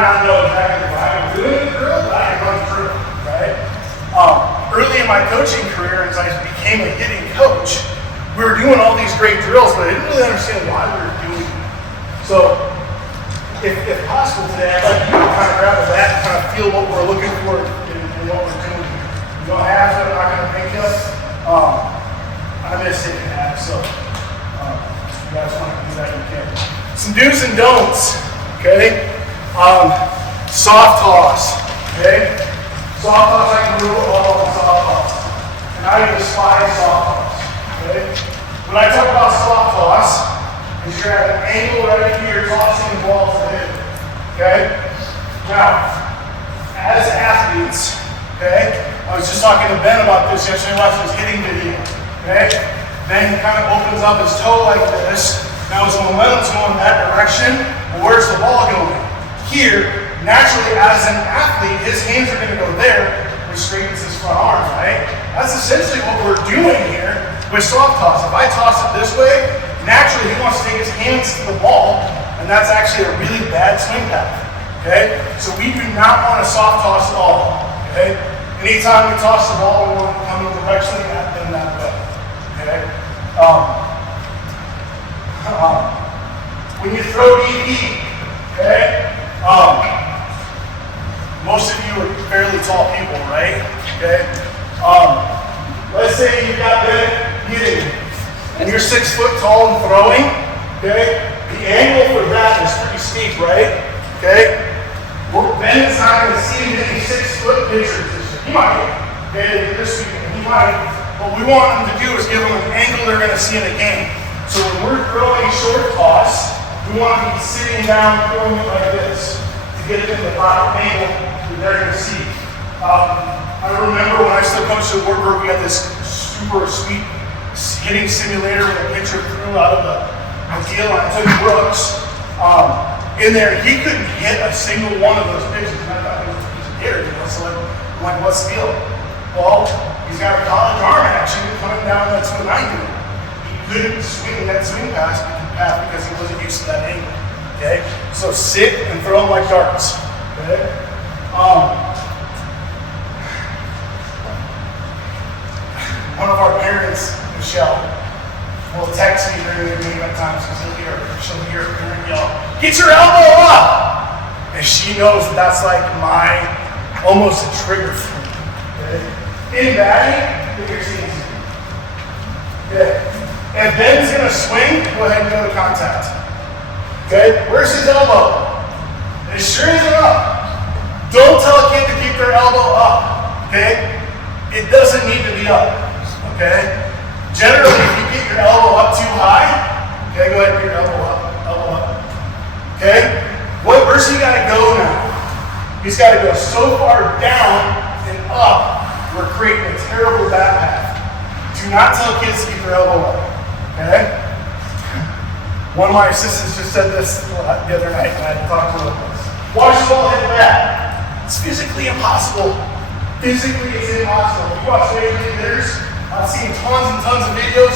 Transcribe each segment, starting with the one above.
not know exactly what I'm doing in the drill, but I can run through it, right? Early in my coaching career, as I became a hitting coach, we were doing all these great drills, but I didn't really understand why we were doing them. So, if possible today, I'd like you to kind of grab a bat and kind of feel what we're looking for in what we're doing here. You don't have to, I'm not going to make you. I'm going to take a nap, so if you guys want to do that, you can. Some do's and don'ts, okay? Soft toss, okay? Soft toss, I can rule all of the soft toss. And I despise soft toss, okay? When I talk about soft toss, is you're at an angle right here, tossing the ball to hit, okay? Now, as athletes, okay? I was just talking to Ben about this yesterday, watching his hitting video, okay? Ben kind of opens up his toe like this. Now his momentum's going that direction, but where's the ball going? Here, naturally as an athlete, his hands are gonna go there, which straightens his front arm, right? That's essentially what we're doing here with soft toss. If I toss it this way, naturally he wants to take his hands to the ball, and that's actually a really bad swing path, okay? So we do not want to soft toss at all, okay? Anytime we toss the ball, we want to come directly at them that way, okay? When you throw DP, okay? Most of you are fairly tall people, right? Okay? Let's say you got Ben hitting, and you're 6 foot tall and throwing, okay? The angle for that is pretty steep, right? Okay? Ben's not going to see any 6 foot pitchers. He might, okay? This weekend, he might. What we want him to do is give them an angle they're going to see in the game. So when we're throwing short toss, we want to be sitting down, throwing it like this to get it in the proper angle that they're going to see. I remember when I still coached at Warburg, we had this super sweet hitting simulator where the pitcher threw out of the deal. I took Brooks in there. He couldn't hit a single one of those pitches. And I thought he was a hitter, you know. So I'm like, what's the deal? Well, he's got a college arm action coming down. That's what I do. He couldn't swing that swing pass because he wasn't used to that angle. Okay, so sit and throw them like darts. Okay. One of our parents, Michelle, will text me during the game at times because she'll hear her parent yell, "Get your elbow up!" And she knows that that's like almost a trigger for me. Okay? In batting, get your seats. Okay. If Ben's gonna swing, go ahead and go to contact. Okay? Where's his elbow? As sure as up. Don't tell a kid to keep their elbow up. Okay? It doesn't need to be up. Okay? Generally, if you get your elbow up too high, okay, go ahead and get your elbow up. Okay? Where's he gotta go now? He's gotta go so far down and up, we're creating a terrible bat path. Do not tell kids to keep their elbow up. Okay? One of my assistants just said this the other night when I talked to him. Watch the ball hit the bat. It's physically impossible. Physically, it's impossible. If you watch Major League Hitters, I've seen tons and tons of videos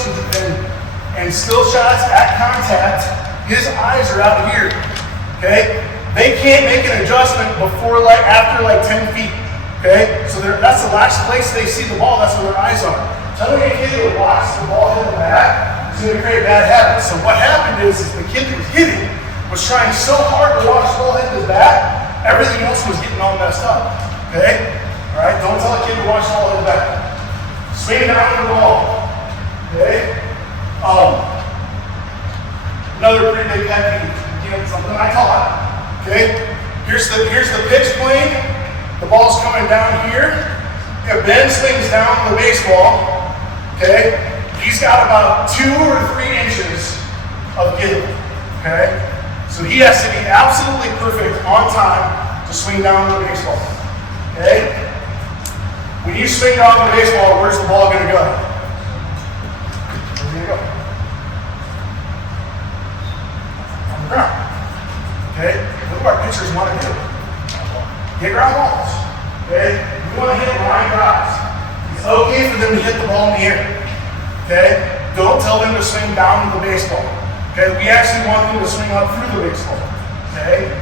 and still shots at contact. His eyes are out here. Okay? They can't make an adjustment after 10 feet. Okay? So that's the last place they see the ball. That's where their eyes are. Telling a kid to watch the ball hit the bat is going to create bad habits. So what happened is the kid that was hitting was trying so hard to watch the ball hit the bat, everything else was getting all messed up. Okay? All right? Don't tell a kid to watch the ball hit the bat. Swing down the ball. Okay? Another pretty big pet peeve. Something I taught. Okay? Here's the pitch plane. The ball's coming down here. If Ben swings down the baseball, okay, he's got about 2 or 3 inches of give. Okay? So he has to be absolutely perfect on time to swing down the baseball. Okay? When you swing down the baseball, where's the ball going to go? Where's it going to go? On the ground. Okay? What do our pitchers want to do? Hit ground balls. Okay? We want to hit line drives. It's okay for them to hit the ball in the air. Okay? Don't tell them to swing down the baseball. Okay? We actually want them to swing up through the baseball. Okay?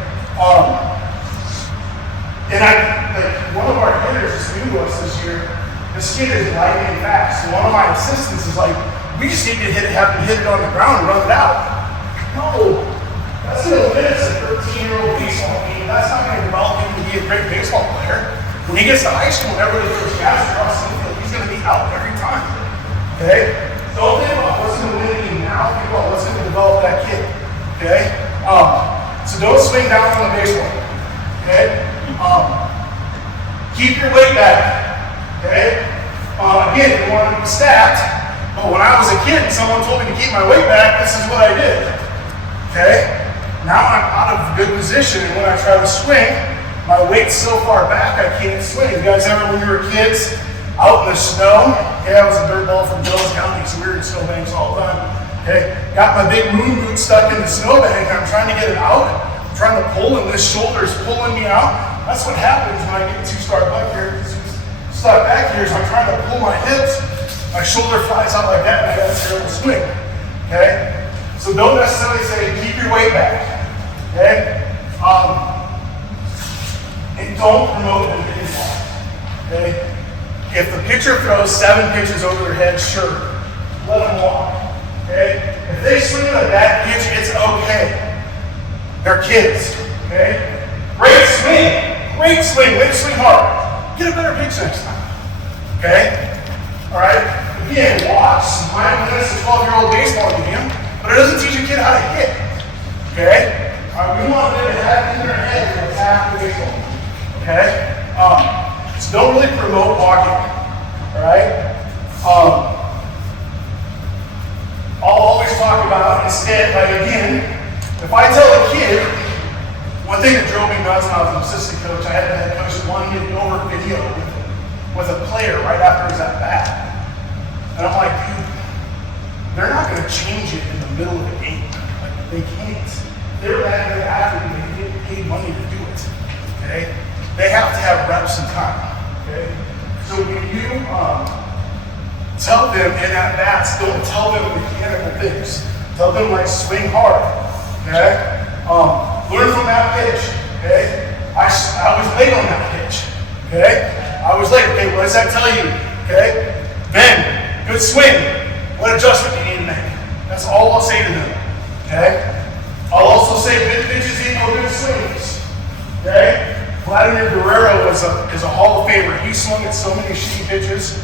And one of our hitters is new to us this year. This kid is lightning fast. And one of my assistants is like, we just need to have him hit it on the ground and run it out. No, that's going to limit a 13-year-old baseball game. That's not going to develop him to be a great baseball player. When he gets to high school and everybody throws gas across the field, he's going to be out every time. Okay? Don't think about what's going to win the game now. Think about what's going to develop that kid. Okay? So don't swing down on the baseball. Okay? Keep your weight back. Okay? Again, you want to be stacked. But when I was a kid and someone told me to keep my weight back, this is what I did. Okay? Now I'm out of good position, and when I try to swing, my weight's so far back I can't swing. You guys ever, when you were kids, out in the snow? Okay, I was a dirt ball from Dulles County, so we were in snowbanks all the time. Okay, got my big moon boot stuck in the snowbank, and I'm trying to get it out. I'm trying to pull, and this shoulder's pulling me out. That's what happens when I get too far back here. Stuck back here, so I'm trying to pull my hips. My shoulder flies out like that, and I got a terrible swing. Okay? So don't necessarily say keep your weight back. Okay? And don't promote the pitching ball. Okay? If the pitcher throws 7 pitches over their head, sure. Let them walk. Okay? If they swing a bad pitch, it's okay. They're kids. Okay? Great swing. Great swing. Way to swing hard. Get a better pitch next time. Okay? Alright? Again, watch 9 minutes to 12-year-old baseball game, but it doesn't teach a kid how to hit. Okay? We want them to have in their head to attack the baseball. Okay? So don't really promote walking. Alright? I'll always talk about instead, again, if I tell a kid, one thing that drove me nuts when I was an assistant coach, I had the head coach wanting me to go over video with a player right after his at bat. And I'm like, dude, they're not going to change it in the middle of the game. Like, they can't. They're that good athlete, they get paid money to do it. Okay? They have to have reps and time. Okay? So when you tell them in at bats, don't tell them mechanical things. Tell them like swing hard. Okay? Learn from that pitch. Okay? I was late on that pitch. Okay? I was late. Okay, what does that tell you? Okay? Bend. Good swing. What adjustment do you need to make? That's all I'll say to them. Okay? I'll also say good pitches equal good swings. Okay? Vladimir Guerrero is a Hall of Famer. He swung at so many shitty pitches.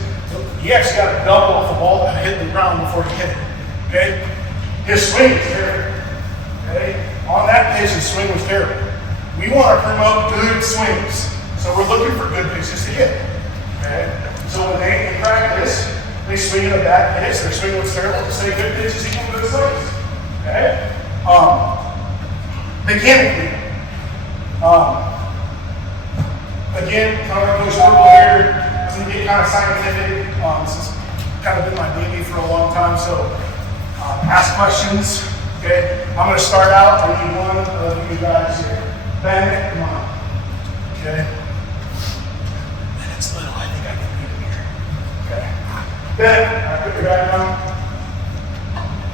He actually got a double off the ball that hit the ground before he hit it. Okay? His swing was terrible. Okay? On that pitch, his swing was terrible. We want to promote good swings. So we're looking for good pitches to hit. Okay? So when they in practice, they swing at a bad pitch, their swing was terrible, to say good pitches equal good swings. Okay? Mechanically. Again, kind of like Coach Purple here, I'm going to get kind of scientific. This has kind of been my baby for a long time, so ask questions. Okay? I'm going to start out. I need one of you guys here. Ben, come on. Okay? It's little. I think I can get it here. Okay. Ben, I put your guy down.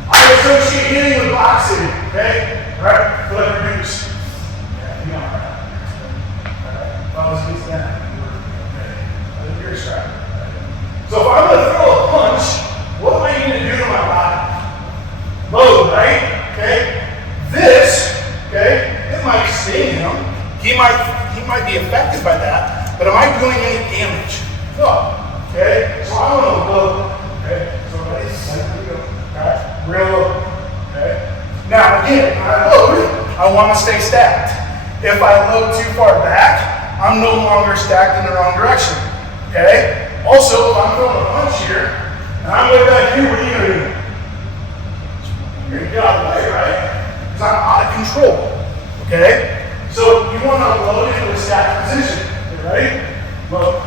I associate hitting with boxing. Okay? All right? Go ahead and reduce. Yeah, you got it. Let's get that. Okay. I think you're strapped. So if I'm going to throw a punch, what do I need to do to my body? Load, right? Okay? This, okay, it might sting him. He might be affected by that, but am I doing any damage? No. Okay? So I want to load. Okay? So ready? Here we go. Alright? Real load. Okay? Now again, when I load, I want to stay stacked. If I load too far back, I'm no longer stacked in the wrong direction. Okay? Also, if I'm throwing a punch here, and I'm way back here, what are you going to do? You're going to get out of the way, right? Because I'm out of control. Okay? So you want to load into a stacked position. You ready? Load.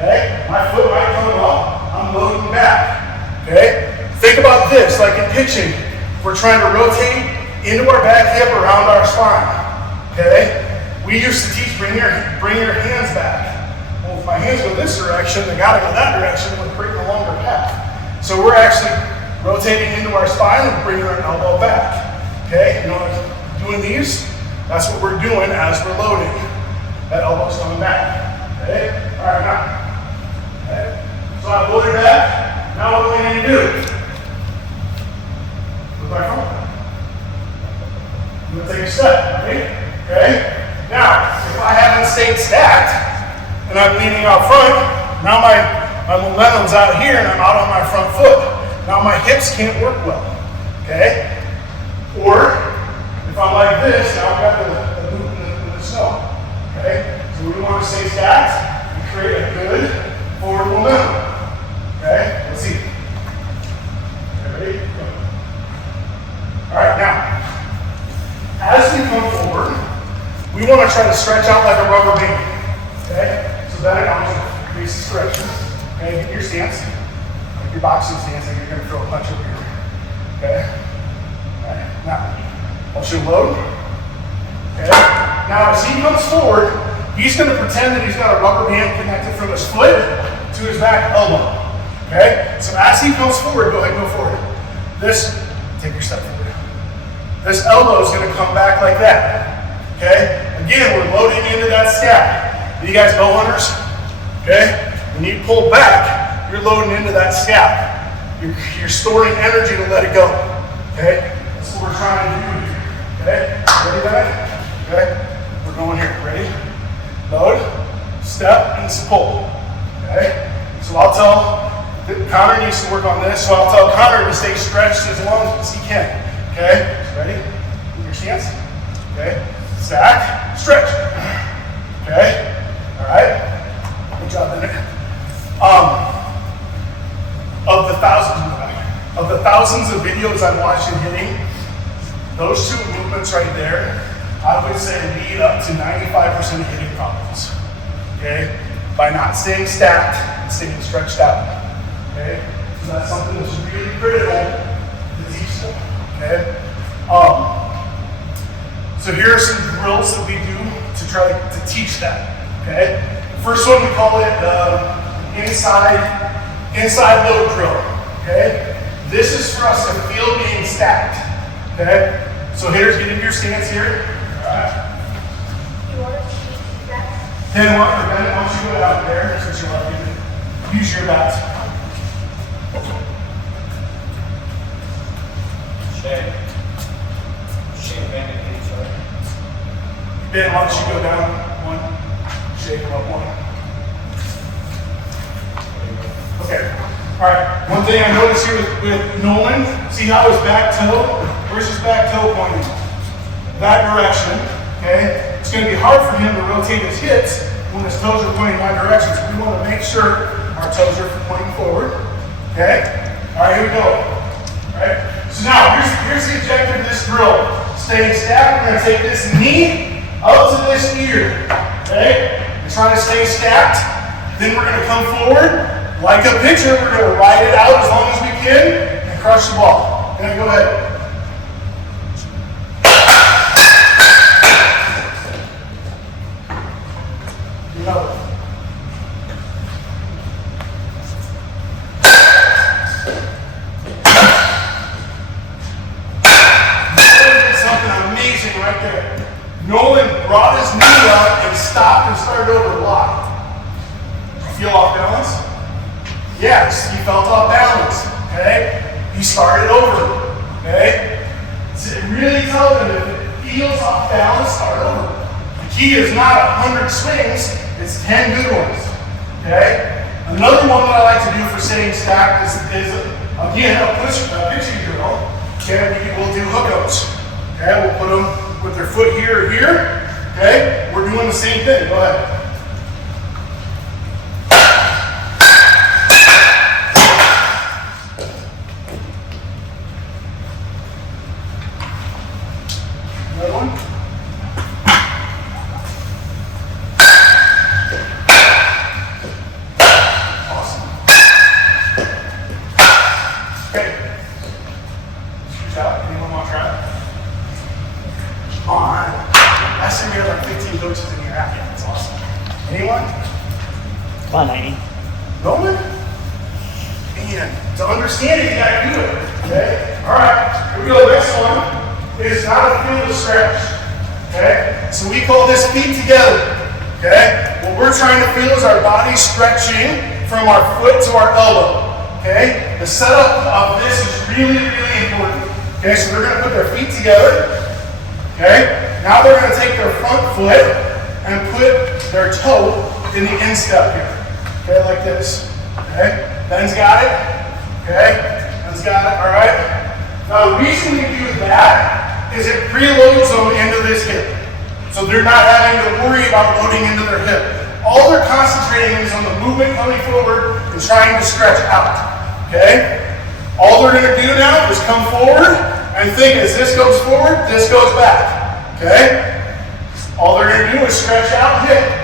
Okay? My foot might come up. I'm loading back. Okay? Think about this, like in pitching. We're trying to rotate into our back hip around our spine. Okay? We used to teach bring your hands back. Well, if my hands go this direction, they gotta go that direction, we're creating a longer path. So we're actually rotating into our spine and bringing our elbow back. Okay, you know, doing these, that's what we're doing as we're loading. that elbow's coming back. Okay? All right, now. Okay? So I pulled it back. Now what do we need to do? Move my front. I'm going to take a step, right? Okay? Now, if I haven't stayed stacked and I'm leaning out front, now my momentum's out here and I'm out on my front foot. Now my hips can't work well. Okay? Or if I'm like this, now I've got the boot in the snow. Okay? So we want to stay stacked and create a good forward momentum. Okay? Let's see. Ready? Go. Alright, now, as we come forward, we want to try to stretch out like a rubber band. Okay? So that allows increase the stretches. Okay? Get your stance. Like your boxing stance, like you're going to throw a punch over here. Okay? Alright, now, I'll show load. Okay? Now, as he comes forward, he's going to pretend that he's got a rubber band connected from his foot to his back elbow. Okay? So as he comes forward, go ahead and go forward. This, take your step forward. This elbow is going to come back like that. Okay? Again, we're loading into that scap. You guys bow hunters? Okay? When you pull back, you're loading into that scap. You're storing energy to let it go. Okay? That's what we're trying to do here. Okay? Ready, guys? Okay? We're going here. Ready? Load, step, and pull. Okay? So I'll tell Connor needs to work on this, so I'll tell Connor to stay stretched as long as he can. Okay? Ready? Your stance. Okay? Stack, stretch. Okay? Alright? Good job, Bennett. Of the thousands of videos I've watched in hitting, those two movements right there, I would say lead up to 95% of hitting problems. Okay? By not staying stacked and staying stretched out. Okay? So that's something that's really critical to teach them. Okay? So here are some drills that we do to try to teach that. Okay? First one, we call it inside load drill. Okay? This is for us to feel being stacked. Okay? So hitters, get into your stance here. Alright. Then once you go out there, since you're left, use your bats. Shake. Shake bandage, sorry. Then once you go down, one, shake them up one. Okay. Alright, one thing I noticed here with Nolan, see how his back toe, where's his back toe pointing? That direction, okay? It's going to be hard for him to rotate his hips when his toes are pointing that direction. So we want to make sure our toes are pointing forward, okay? Alright, here we go. Alright, so now here's the objective of this drill. Staying stacked, we're going to take this knee up to this ear, okay? We're trying to stay stacked. Then we're going to come forward. Like a pitcher, we're going to ride it out as long as we can and crush the ball. Then go ahead. Another. Something amazing right there. Nolan brought his knee up and stopped and started over the block. Feel off balance? Yes, he felt off balance, okay? He started over, okay? So really tell them if it feels off balance, start over. The key is not 100 swings, it's 10 good ones, okay? Another one that I like to do for staying stacked is again, a pitching drill, okay? We'll do hook-ups, okay? We'll put them with their foot here or here, okay? We're doing the same thing, go ahead. Nolan? And to understand it, you gotta do it. Okay? Alright, here we go. Next one is how to feel the stretch. Okay? So we call this feet together. Okay? What we're trying to feel is our body stretching from our foot to our elbow. Okay? The setup of this is really, really important. Okay, so they're gonna put their feet together. Okay? Now they're gonna take their front foot and put their toe in the instep here. Okay, like this. Okay? Ben's got it. Okay? Ben's got it, all right? Now the reason we do that is it preloads them into this hip. So they're not having to worry about loading into their hip. All they're concentrating is on the movement coming forward and trying to stretch out. Okay? All they're gonna do now is come forward and think as this goes forward, this goes back. Okay? All they're gonna do is stretch out and hit.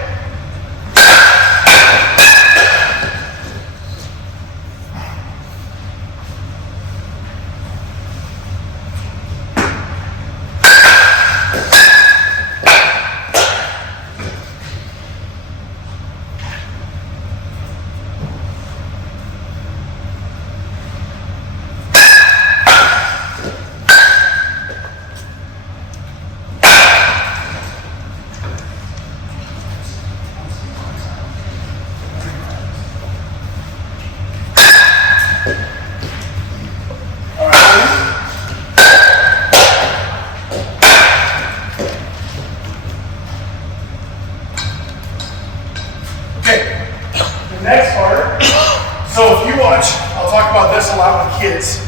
Next part, so if you watch, I'll talk about this a lot with kids.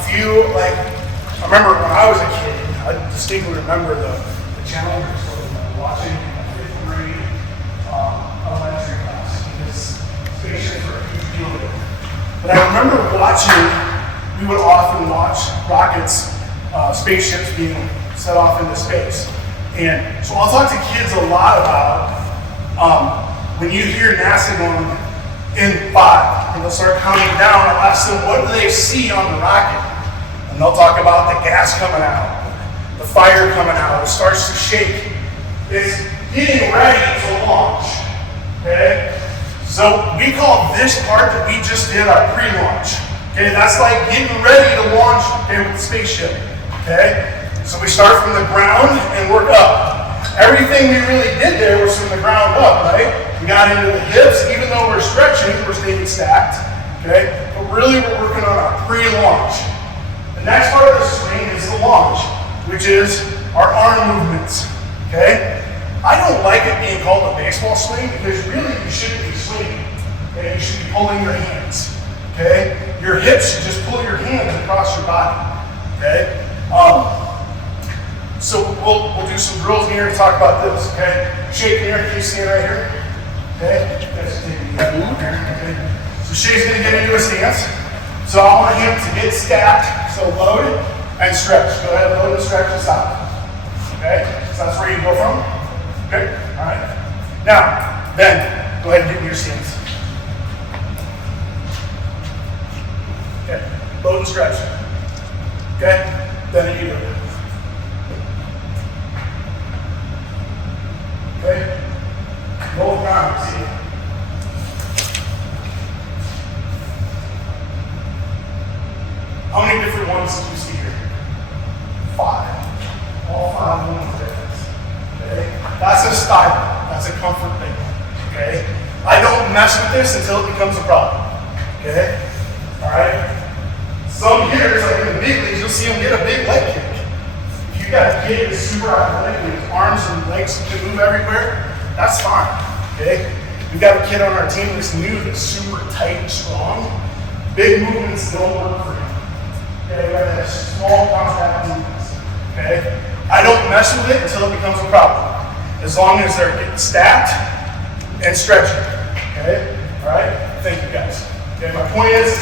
If you, like, I remember when I was a kid, I distinctly remember the challenges of watching a 5th grade elementary class, because spaceships are a huge deal there. But I remember watching, we would often watch rockets, spaceships being set off into space. And so I'll talk to kids a lot about when you hear NASA going in 5, and they'll start counting down, I'll ask them, what do they see on the rocket? And they'll talk about the gas coming out, the fire coming out, it starts to shake. It's getting ready to launch, okay? So we call this part that we just did our pre-launch, okay? That's like getting ready to launch, okay, with the spaceship, okay? So we start from the ground and work up. Everything we really did there was from the ground up, right? We got into the hips, even though we're stretching, we're staying stacked, okay? But really we're working on our pre-launch. The next part of the swing is the launch, which is our arm movements, okay? I don't like it being called a baseball swing because really you shouldn't be swinging, okay? You should be pulling your hands, okay? Your hips should just pull your hands across your body, okay? So we'll do some drills here to talk about this, okay? Shake here, can you stand right here? Okay, that's okay. So Shay's gonna get into a stance. So I want him to get stacked. So load and stretch. Go ahead, load and stretch and stop. Okay, so that's where you go from. Okay, all right. Now, then, go ahead and get into your stance. Okay, load and stretch. Okay, then you do it. Okay. Both arms, see? How many different ones do you see here? 5. All 5 ones different. Okay? That's a style. That's a comfort thing. Okay? I don't mess with this until it becomes a problem. Okay? Alright? Some hitters, like in the big leagues, you'll see them get a big leg kick. If you got a kid that's super athletic and his arms and legs can move everywhere, that's fine. Okay? We've got a kid on our team that's new, that's super tight and strong. Big movements don't work for him. Okay? We got that small contact movements. Okay? I don't mess with it until it becomes a problem. As long as they're getting stacked and stretching. Okay? Alright? Thank you guys. Okay, my point is,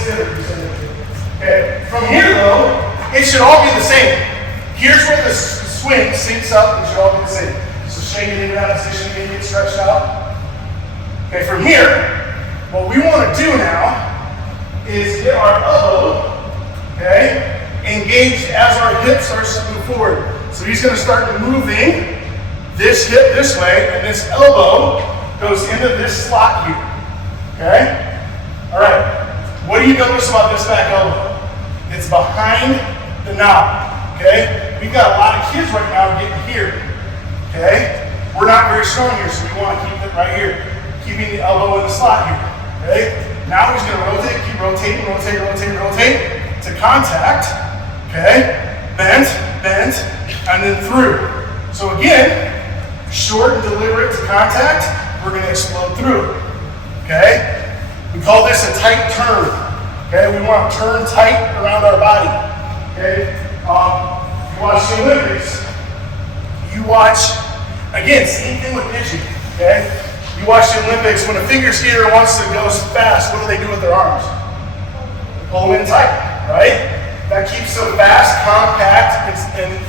okay, from here though, it should all be the same. Here's where the swing sinks up, it should all be the same. So shake it into that position, get stretched out. Okay, from here, what we want to do now is get our elbow, okay, engaged as our hip starts to move forward. So he's going to start moving this hip this way, and this elbow goes into this slot here, okay? All right, what do you notice about this back elbow? It's behind the knob, okay? We've got a lot of kids right now getting here, okay? we're not very strong here, so we want to keep it right here. Keeping the elbow in the slot here, okay? Now he's gonna rotate, keep rotating, rotate, rotate, rotate to contact, okay? Bend, bend, and then through. So again, short and deliberate to contact, we're gonna explode through, okay? We call this a tight turn, okay? We want to turn tight around our body, okay? You watch the Olympics, you watch, again, same thing with pitching, okay? You watch the Olympics, when a figure skater wants to go fast, what do they do with their arms? They pull them in tight, right? That keeps them fast, compact, and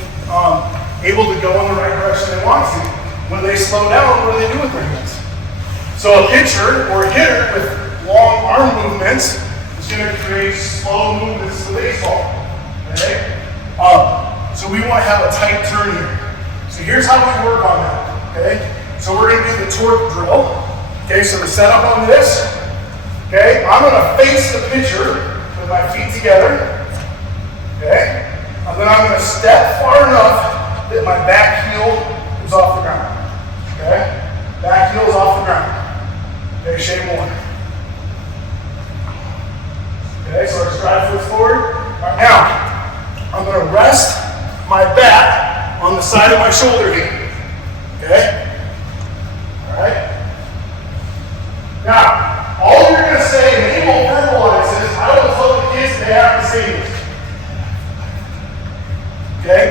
able to go in the right direction they want to. When they slow down, what do they do with their hands? So a pitcher or a hitter with long arm movements is going to create slow movements to the baseball, okay? So we want to have a tight turn here. So here's how we work on that, okay? So we're going to do the torque drill. Okay, so we're set up on this. Okay, I'm going to face the pitcher with my feet together. Okay, and then I'm going to step far enough that my back heel is off the ground. Okay, back heel is off the ground. Okay, shade one. Okay, so I just drive foot forward. All right, now I'm going to rest my back on the side of my shoulder here. Okay. Right? Now, all you're going to say, and they won't verbalize this, I will tell the kids they have to say this. Okay?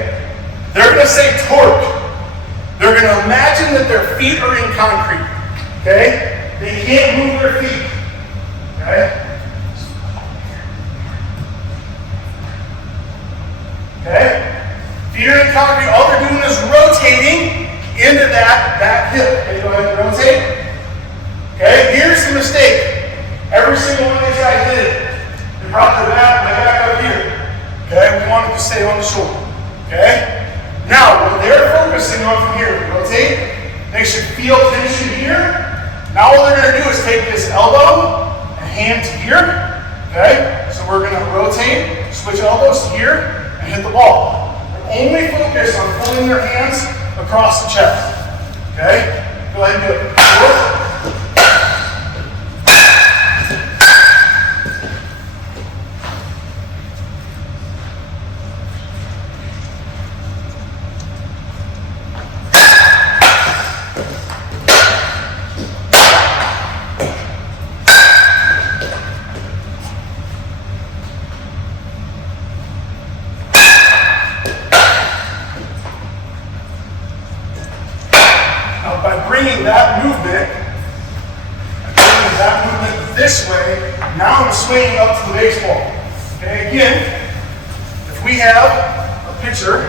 They're going to say torque. They're going to imagine that their feet are in concrete. Okay? They can't move their feet. Okay? Okay? Feet are in concrete. All they're doing is rotating into that hip. Okay, go ahead and rotate. Okay, here's the mistake. Every single one of these guys did it. They brought their back up here. Okay, we want it to stay on the shoulder. Okay? Now, what they're focusing on from here, rotate, they should feel tension here. Now all they're going to do is take this elbow and hand to here. Okay? So we're going to rotate, switch elbows to here, and hit the ball. They're only focused on pulling their hands across the chest. Okay? Go ahead and do it. Bringing that movement this way, now I'm swinging up to the baseball. Okay, again, if we have a pitcher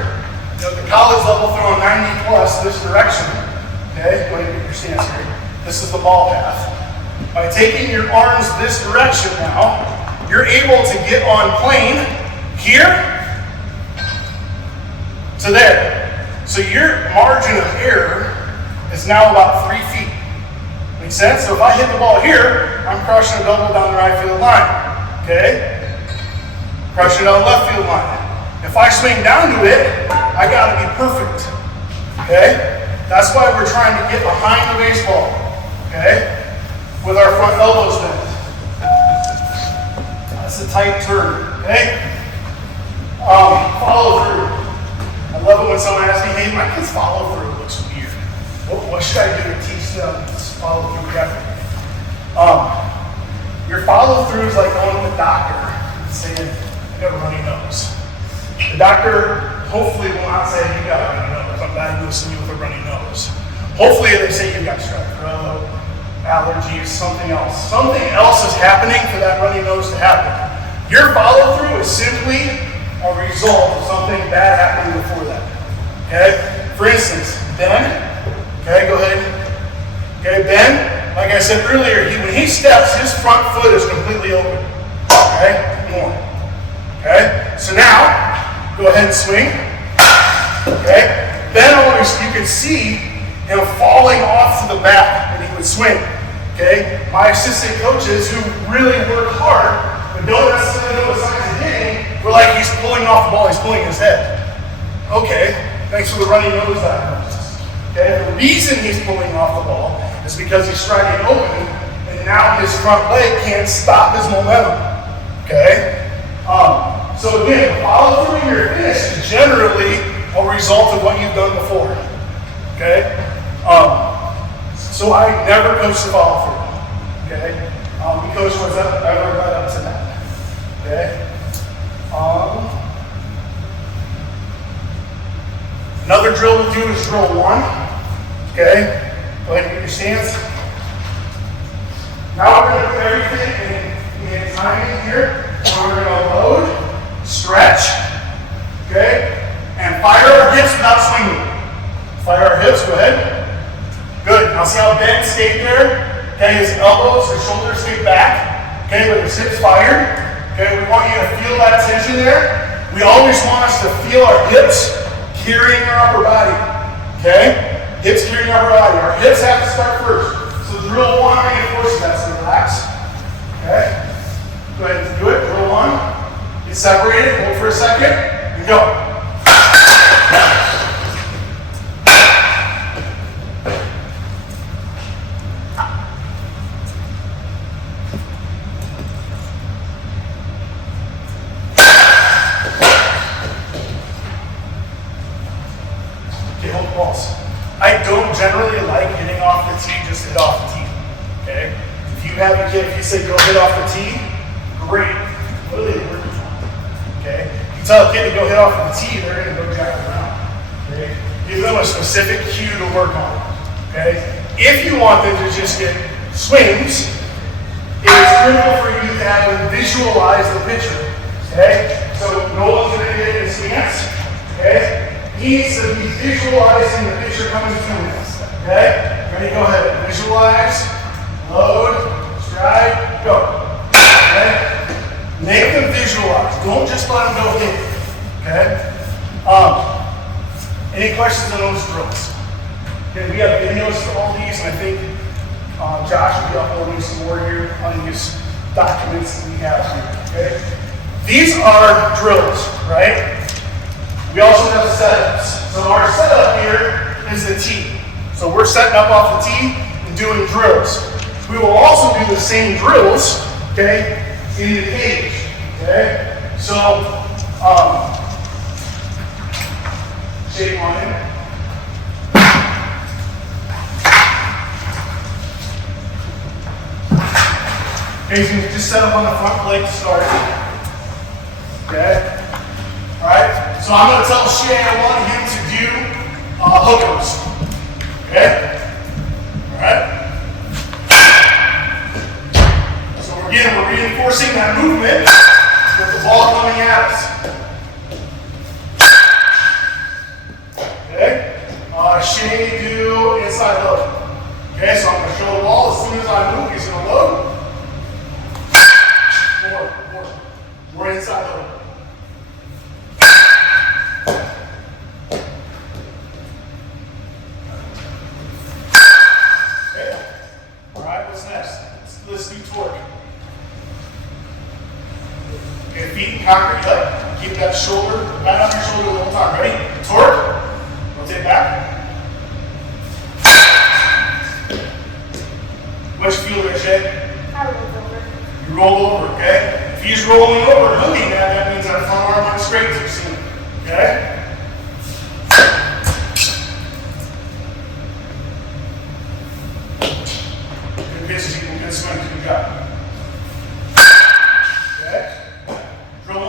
at the college level throwing 90 plus this direction, okay, go ahead and get your stance here. This is the ball path. By taking your arms this direction now, you're able to get on plane here to there. So your margin of error is now about 3 feet. Make sense? So if I hit the ball here, I'm crushing a double down the right field line. Okay? Crushing it on the left field line. If I swing down to it, I gotta be perfect. Okay? That's why we're trying to get behind the baseball. Okay? With our front elbows bent. That's a tight turn. Okay? Follow through. I love it when someone asks me, hey, my kids follow through. It looks weird. What should I do to teach them this follow through effort? Your follow through is like going to the doctor and saying, I got a runny nose. The doctor hopefully will not say, you got a runny nose. I'm diagnosing you with a runny nose. Hopefully they say you got strep throat, allergies, something else. Something else is happening for that runny nose to happen. Your follow through is simply a result of something bad happening before that. Okay? For instance, bend. Okay, go ahead. Okay, bend. Like I said earlier, when he steps, his front foot is completely open. Okay, more. Okay, so now, go ahead and swing. Okay, then always you can see him falling off to the back when he would swing. Okay, my assistant coaches who really work hard but don't necessarily know the signs of hitting, we're like, he's pulling off the ball, he's pulling his head. Okay, thanks for the runny nose diagnosis. Okay, the reason he's pulling off the ball is because he's striking open, and now his front leg can't stop his momentum. Okay? So again, the follow through in your finish is generally a result of what you've done before. Okay? So I never coach the follow through. Okay? We coach what's up, I learned right up to that. Okay? Another drill to do is drill 1. Okay? Go ahead and get your stance. Now we're going to put everything in timing here. So we're going to load, stretch, okay? And fire our hips without swinging. Fire our hips, go ahead. Good. Now see how Ben stayed there? Okay, his elbows, his shoulders stay back. Okay, with his hips fired. Okay, we want you to feel that tension there. We always want us to feel our hips carrying our upper body. Okay? Hips carrying our upper body. Our hips have to start first. So drill 1 reinforces that, so relax. Okay? Go ahead and do it. Drill 1. Get separated. Hold for a second. And go. Okay, hold the balls. I don't generally like hitting off the tee, just hit off the tee. Okay? If you have a kid, if you say go hit off the tee, great. What are they working on? Okay? If you tell a kid to go hit off the tee, they're going to go jack around. Okay? Give them a specific cue to work on. Okay? If you want them to just get swings, it is critical for you to have them visualize the pitcher. Okay? So no one's going to get in a stance. Okay? He needs to be visualizing the pitcher coming to him. Okay? Ready? Go ahead. Visualize, load, stride, go. Okay? Make them visualize. Don't just let them go hit. Okay? Any questions on those drills? Okay, we have videos for all these, and I think Josh will be uploading some more here on these documents that we have here. Okay? These are drills, right? We also have setups. So our setup here is the tee. So we're setting up off the tee and doing drills. We will also do the same drills, okay, in the cage. Okay? So, shape on in. Okay, so you can just set up on the front plate to start. Okay? Alright, so I'm going to tell Shay I want him to do hookers. Okay? Alright? So we're reinforcing that movement with the ball coming at us. Okay? Shay do inside load. Okay, so I'm going to show the ball as soon as I move, he's going to load. More inside load. Let's do torque. Okay, feet in concrete, up. Keep that shoulder right on your shoulder the whole time. Ready? Torque. Rotate back. What you feel there, Shay? I rolled over. You roll over, okay? If he's rolling over, hooking that means that front arm went straight to the ceiling. Okay? Good swing, good job. Okay? Drill 1.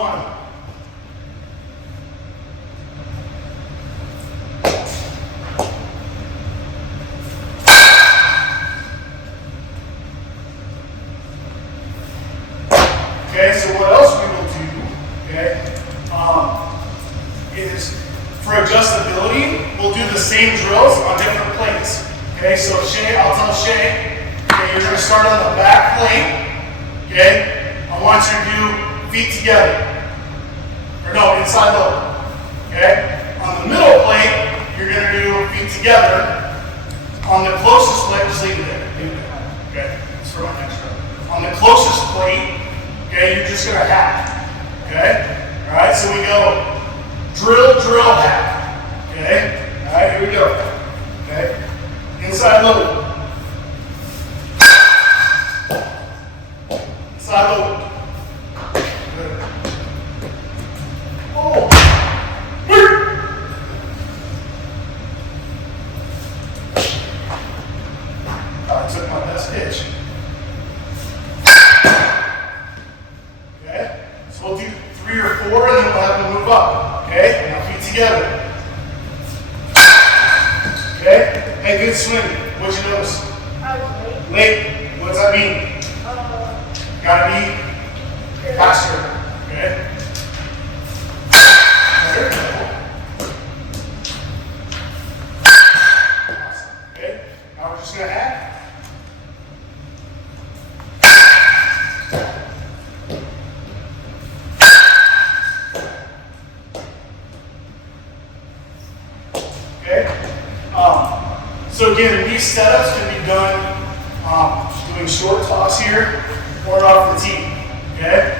Okay, so what else we will do, okay, is for adjustability, we'll do the same drills on different plates. Okay, so Shay, I'll tell Shay, okay, you're going to start on the back plate, okay? I want you to do feet together. Or no, inside low, okay? On the middle plate, you're going to do feet together. On the closest plate, just leave it there. Leave it there. Okay, that's for my next drill. On the closest plate, okay, you're just going to hack, okay? All right, so we go drill, drill, hack, okay? All right, here we go, okay? pitch. Okay? So we'll do 3 or 4 and then we'll have them move up. Okay? Now feet together. Okay? Hey, good swing. What'd you notice? Late. What does that mean? Gotta be faster. Okay? There we go. Awesome. Okay? Now we're just gonna add. So again, these setups can be done doing short toss here or off the tee. Okay.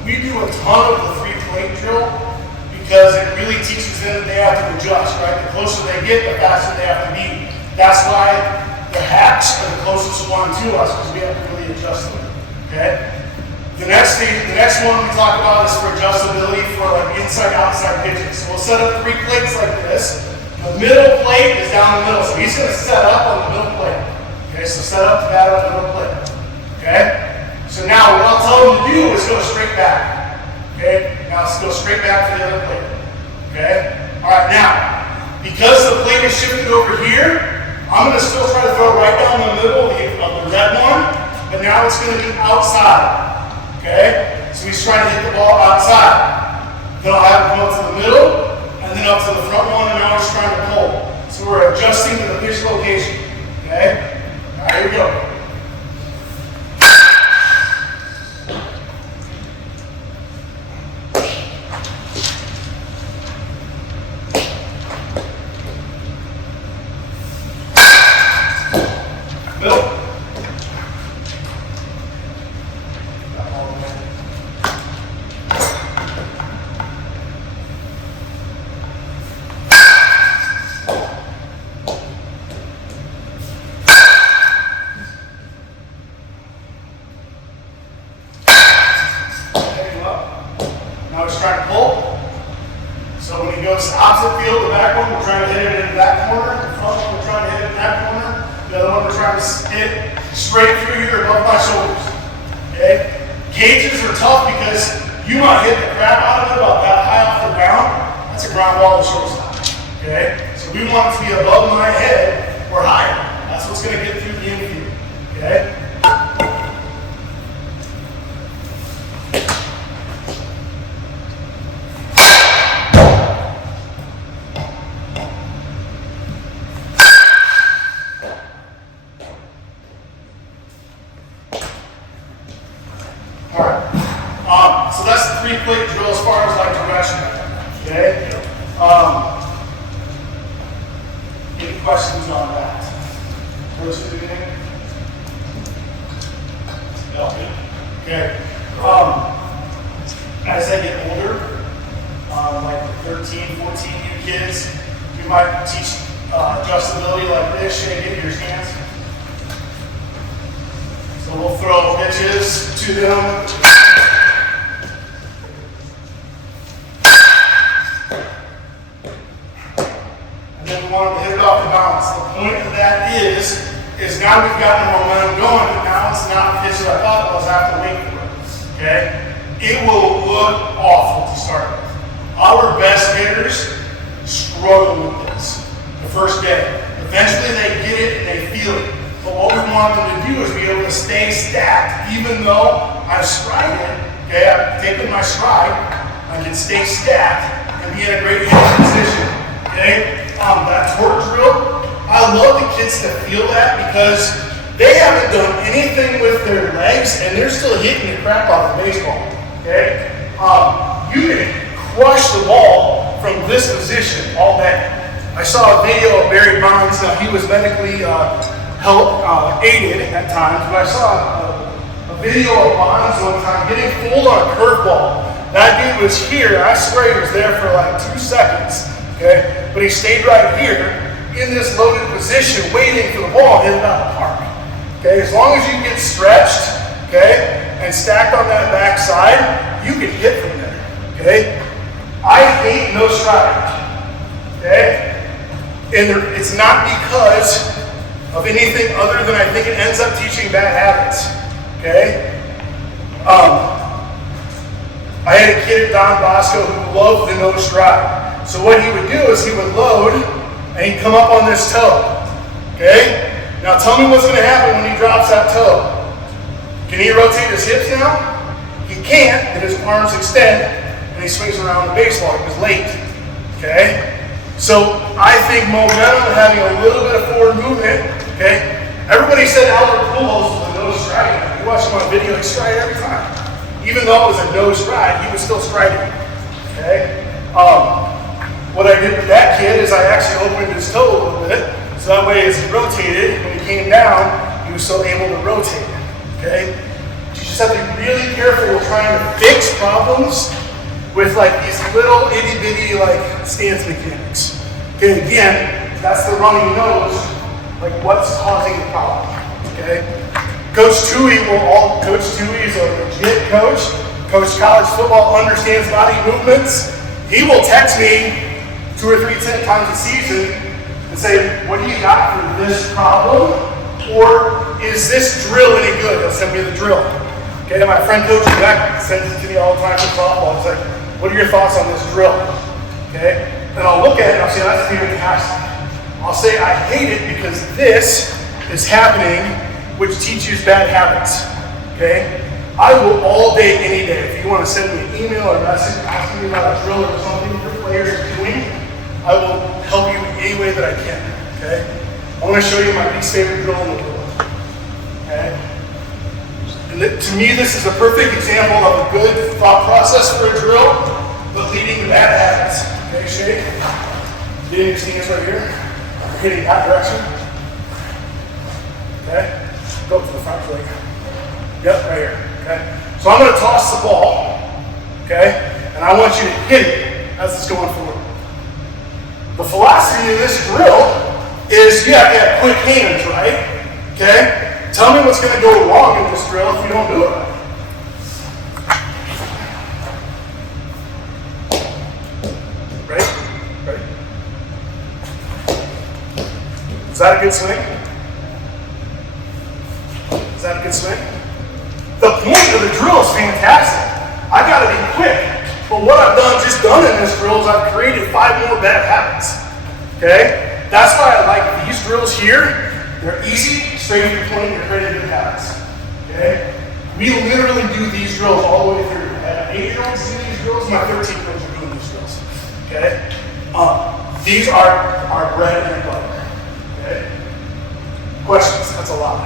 We do a ton of the 3-plate drill because it really teaches them that they have to adjust. Right. The closer they get, the faster they have to be. That's why the hacks are the closest one to us because we have to really adjust them. Okay. The next one we talk about is for adjustability for like inside-outside pitches. So we'll set up 3 plates like this. The middle plate is down the middle, so he's going to set up on the middle plate. Okay, so set up to bat on the middle plate. Okay? So now what I'll tell him to do is go straight back. Okay? Now let's go straight back to the other plate. Okay? Alright, now, because the plate is shifted over here, I'm going to still try to throw right down the middle of the red one, but now it's going to be outside. Okay? So he's trying to hit the ball outside. Then I'll have him come up to the middle, and then up to the front one, and now we're just trying to pull. So we're adjusting to the pitch location. Okay? All right, here we go. Middle. Now he's trying to pull. So when he goes to opposite field, the back one, we're trying to hit it in that corner. The front one, we're trying to hit it in that corner. The other one, we're trying to hit straight through here above my shoulders. Okay? Gauges are tough because you might hit the crap out of it about that high off the ground. That's a ground ball to shortstop. Okay? So we want it to be above my head or higher. That's what's going to get through the infield. Okay? So that's the 3-plate drill as far as like direction. Okay? Any questions on that? First anything? Okay. As they get older, like 13, 14 new kids, we might teach adjustability like this. Shane, give me your hands. So we'll throw pitches to them. Want to hit it off the balance. The point of that is now we've got the momentum going, but now it's not the pitch that I thought it was. I have to wait for it. Okay? It will look awful to start with. Our best hitters struggle with this the first day. Eventually they get it and they feel it. But what we want them to do is be able to stay stacked, even though I've strided it. Okay, I've taken my stride. I can stay stacked and be in a great hitting position. Okay? That torque drill, I love the kids to feel that because they haven't done anything with their legs and they're still hitting the crap out of the baseball. Okay? You can crush the ball from this position all day. I saw a video of Barry Bonds. Now he was medically aided at times, but I saw a video of Bonds one time getting fooled on a curveball. That dude was here. I swear he was there for like 2 seconds. Okay? But he stayed right here in this loaded position waiting for the ball to hit it out of the park. Okay? As long as you get stretched, okay, and stacked on that back side, you can hit from there. Okay? I hate no stride. Okay? And it's not because of anything other than I think it ends up teaching bad habits. Okay? I had a kid at Don Bosco who loved the no stride. So what he would do is he would load and he'd come up on this toe. Okay? Now tell me what's going to happen when he drops that toe. Can he rotate his hips now? He can't, and his arms extend, and he swings around the baseball. He was late. Okay? So I think momentum, having a little bit of forward movement, okay? Everybody said Albert Pujols was a no stride. You watch him on video, he stride every time. Even though it was a no stride, he was still striding. Okay? What I did with that kid is I actually opened his toe a little bit, so that way as he rotated, when he came down, he was still able to rotate. Okay? You just have to be really careful with trying to fix problems with like these little itty bitty like stance mechanics. Okay, again, that's the running nose, like what's causing the problem. Okay? Coach Tui is a legit coach. Coach college football, understands body movements. He will text me 2 or 3 times a season and say, what do you got for this problem? Or is this drill any good? He'll send me the drill. Okay, my friend Coach Beck sends it to me all the time for softball. He's like, what are your thoughts on this drill? Okay, and I'll look at it and I'll say, that's fantastic. I'll say, I hate it because this is happening, which teaches bad habits. Okay, I will all day, any day, if you want to send me an email or message asking me about a drill or something your players are doing, I will help you in any way that I can. Okay, I want to show you my least favorite drill in the world. Okay, and to me, this is a perfect example of a good thought process for a drill, but leading to bad habits. Okay, shake. Getting your stance right here. You're hitting that direction. Okay, go up to the front leg. Yep, right here. Okay, so I'm going to toss the ball. Okay, and I want you to hit it as it's going forward. The philosophy of this drill is you have to have quick hands, right? Okay? Tell me what's going to go wrong in this drill if you don't do it right. Ready? Is that a good swing? Is that a good swing? The point of the drill is fantastic. I got to be quick. But what I've done in this drill is I've created 5 more bad habits. Okay? That's why I like these drills here. They're easy, straight to the point, you're creating good habits. Okay? We literally do these drills all the way through. I have 8-year-olds do these drills, my 13-year-olds are doing these drills. Okay? These are our bread and butter. Okay? Questions? That's a lot.